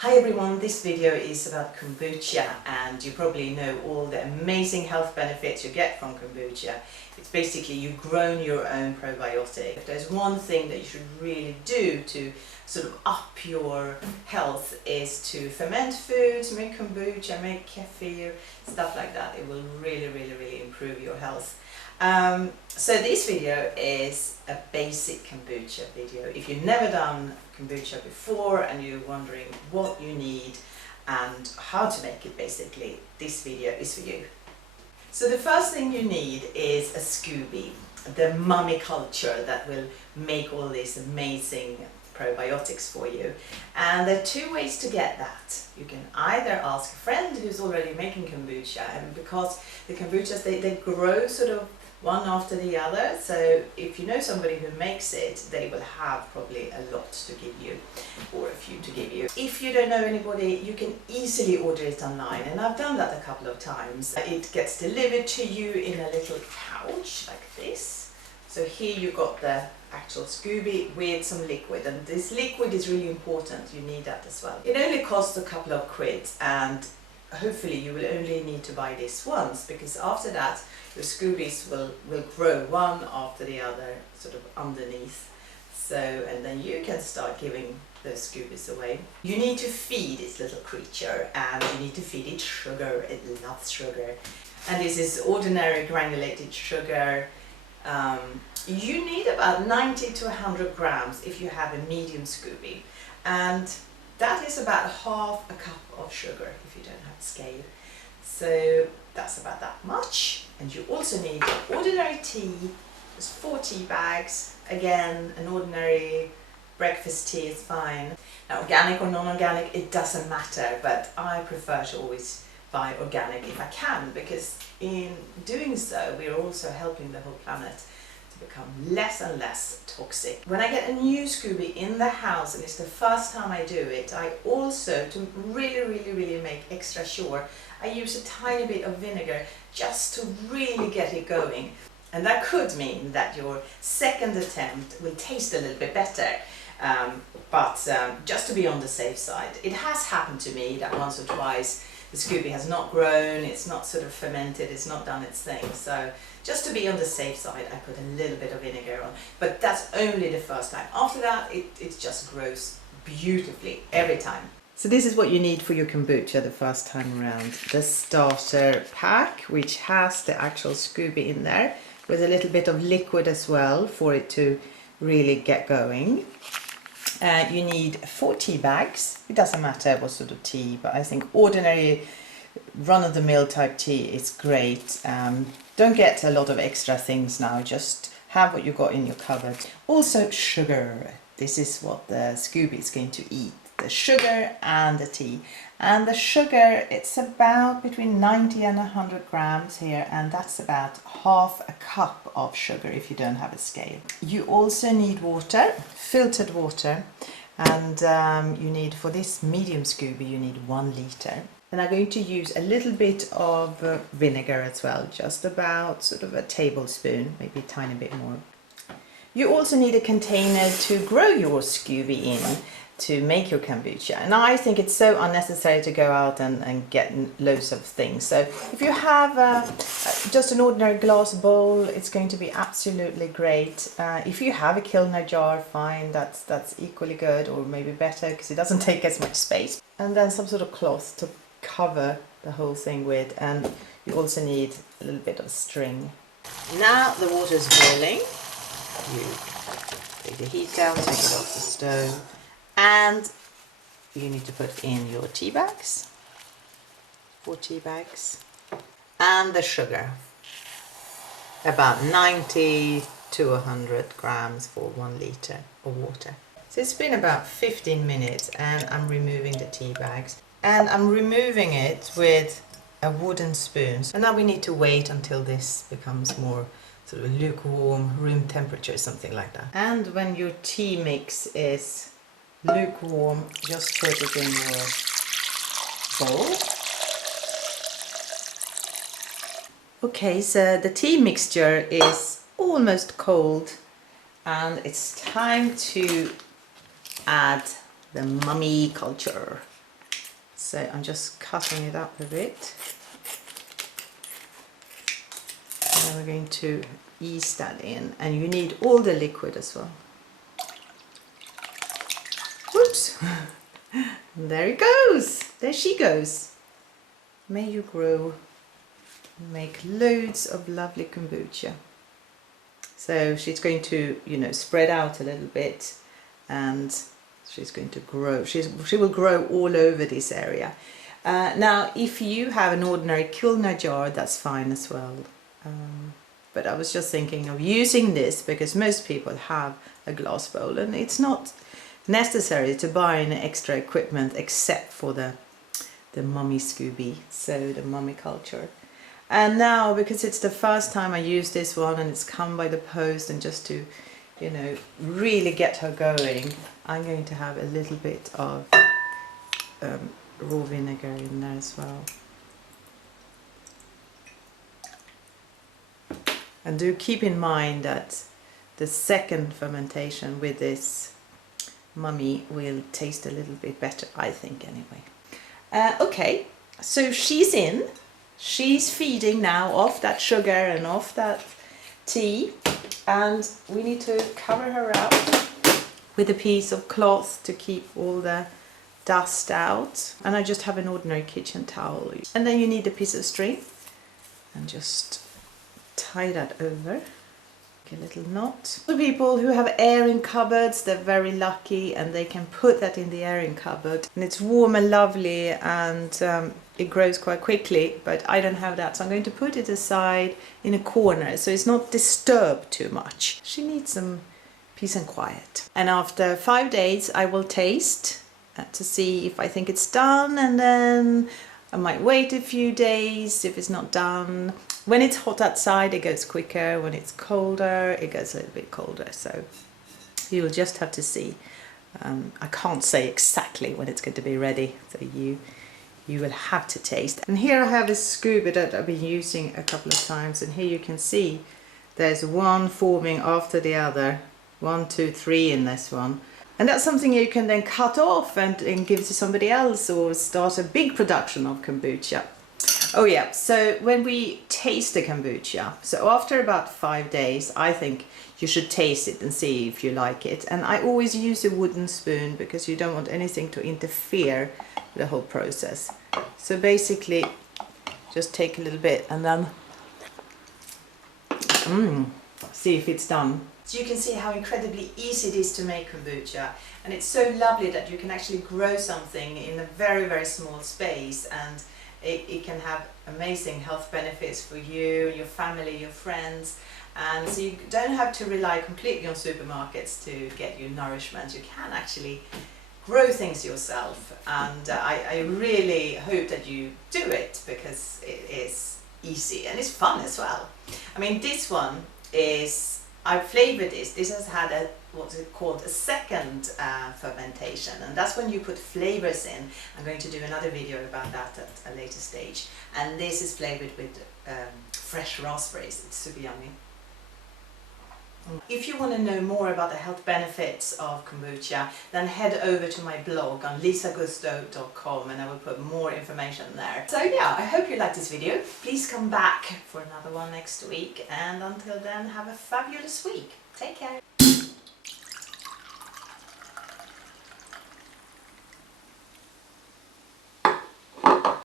Hi everyone, this video is about kombucha, and you probably know all the amazing health benefits you get from kombucha. It's basically you've grown your own probiotic. If there's one thing that you should really do to sort of up your health is to ferment foods, make kombucha, make kefir, stuff like that. It will really improve your health. So this video is a basic kombucha video. If you've never done kombucha before and you're wondering what you need and how to make it, basically this video is for you. So the first thing you need is a SCOBY, the mummy culture that will make all these amazing probiotics for you. And there are two ways to get that. You can either ask a friend who's already making kombucha, and because the kombuchas they grow sort of one after the other, so if you know somebody who makes it, they will have probably a lot to give you, or a few to give you. If you don't know anybody, you can easily order it online, and I've done that a couple of times. It gets delivered to you in a little pouch like this. So here you got the actual SCOBY with some liquid, and this liquid is really important, you need that as well. It only costs a couple of quid, and hopefully you will only need to buy this once, because after that your SCOBYs will grow one after the other sort of underneath. So, and then you can start giving those SCOBYs away. You need to feed this little creature, and you need to feed it sugar. It loves sugar, and this is ordinary granulated sugar. You need about 90 to 100 grams if you have a medium SCOBY, and that is about half a cup of sugar if you don't have a scale. So that's about that much. And you also need ordinary tea. There's 4 tea bags. Again, an ordinary breakfast tea is fine. Now, organic or non-organic, it doesn't matter, but I prefer to always buy organic if I can, because in doing so we're also helping the whole planet to become less and less toxic. When I get a new SCOBY in the house, and it's the first time I do it, I also, to really make extra sure, I use a tiny bit of vinegar just to really get it going. And that could mean that your second attempt will taste a little bit better, but just to be on the safe side. It has happened to me that once or twice the SCOBY has not grown, it's not sort of fermented, it's not done its thing. So just to be on the safe side, I put a little bit of vinegar on, but that's only the first time. After that, it just grows beautifully every time. So this is what you need for your kombucha the first time around. The starter pack, which has the actual SCOBY in there, with a little bit of liquid as well for it to really get going. You need 4 tea bags. It doesn't matter what sort of tea, but I think ordinary run-of-the-mill type tea is great. Don't get a lot of extra things now, just have what you got in your cupboard. Also sugar. This is what the SCOBY is going to eat. The sugar and the tea. And the sugar, it's about between 90 and 100 grams here, and that's about half a cup of sugar if you don't have a scale. You also need water, filtered water, and you need, for this medium SCOBY, you need 1 litre. And I'm going to use a little bit of vinegar as well, just about sort of a tablespoon, maybe a tiny bit more. You also need a container to grow your SCOBY in, to make your kombucha, and I think it's so unnecessary to go out and get loads of things. So if you have just an ordinary glass bowl, it's going to be absolutely great. If you have a Kilner jar, fine, that's equally good, or maybe better, because it doesn't take as much space. And then some sort of cloth to cover the whole thing with, and you also need a little bit of string. Now the water is boiling. You take the heat down, take it off the stove, and you need to put in your tea bags, 4 tea bags, and the sugar, about 90 to 100 grams for 1 litre of water. So it's been about 15 minutes, and I'm removing the tea bags, and I'm removing it with a wooden spoon. And now we need to wait until this becomes more sort of lukewarm, room temperature, something like that. And when your tea mix is lukewarm, just put it in your bowl. Okay, so the tea mixture is almost cold, and it's time to add the mummy culture. So I'm just cutting it up a bit. And we're going to ease that in, and you need all the liquid as well. Whoops! And there it goes! There she goes! May you grow and make loads of lovely kombucha. So she's going to, you know, spread out a little bit, and she's going to grow. She will grow all over this area. Now, if you have an ordinary Kilner jar, that's fine as well. But I was just thinking of using this because most people have a glass bowl, and it's not necessary to buy any extra equipment except for the mummy Scooby, so the mummy culture. And now, because it's the first time I use this one and it's come by the post, and just to, you know, really get her going, I'm going to have a little bit of raw vinegar in there as well. And do keep in mind that the second fermentation with this mummy will taste a little bit better, I think, anyway. Okay, so she's in. She's feeding now off that sugar and off that tea, and we need to cover her up with a piece of cloth to keep all the dust out. And I just have an ordinary kitchen towel. And then you need a piece of string, and just tie that over, make a little knot. For people who have airing cupboards, they're very lucky, and they can put that in the airing cupboard, and it's warm and lovely, and it grows quite quickly. But I don't have that, so I'm going to put it aside in a corner so it's not disturbed too much. She needs some peace and quiet. And after 5 days I will taste to see if I think it's done, and then I might wait a few days if it's not done. When it's hot outside it goes quicker, when it's colder it goes a little bit colder, so you'll just have to see. I can't say exactly when it's going to be ready, so you will have to taste. And here I have a scuba that I've been using a couple of times, and here you can see there's one forming after the other, 1, 2, 3 in this one. And that's something you can then cut off and give to somebody else, or start a big production of kombucha. Oh yeah, so when we taste the kombucha, so after about 5 days, I think you should taste it and see if you like it. And I always use a wooden spoon because you don't want anything to interfere with the whole process. So basically, just take a little bit and then see if it's done. So you can see how incredibly easy it is to make kombucha, and it's so lovely that you can actually grow something in a very, very small space, and it can have amazing health benefits for you, your family, your friends. And so you don't have to rely completely on supermarkets to get your nourishment. You can actually grow things yourself, and I really hope that you do it, because it is easy and it's fun as well. I mean, this one is, I flavoured this. This has had a, what's it called, a second fermentation, and that's when you put flavours in. I'm going to do another video about that at a later stage. And this is flavoured with fresh raspberries. It's super yummy. If you want to know more about the health benefits of kombucha, then head over to my blog on lisagusto.com, and I will put more information there. So yeah, I hope you liked this video. Please come back for another one next week, and until then, have a fabulous week. Take care.